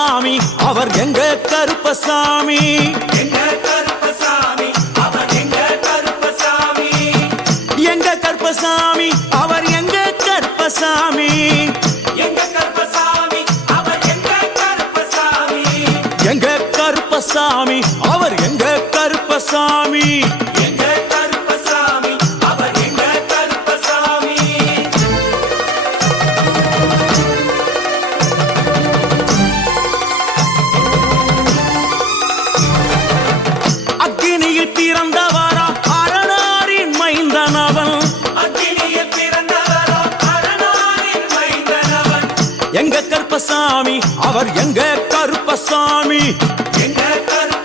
கருப்பசாமி அவர் எங்க கருப்பசாமி எங்க கருப்பசாமி அவர் எங்க கருப்பசாமி எங்க கருப்பசாமி அவர் எங்க கருப்பசாமி எங்க கருப்பசாமி அவர் எங்க கருப்பசாமி எங்க கருப்பசாமி அவர் எங்க கருப்பசாமி எங்க கருப்பசாமி அவர் எங்க கருப்பசாமி அக்கினியில் பிறந்தவரா அரணாரின் மைந்தனவன் அக்கினியில் பிறந்தவரோ அரணாரின் மைந்தனவன் எங்க கருப்பசாமி அவர் எங்க கருப்பசாமி எங்க கருப்பசாமி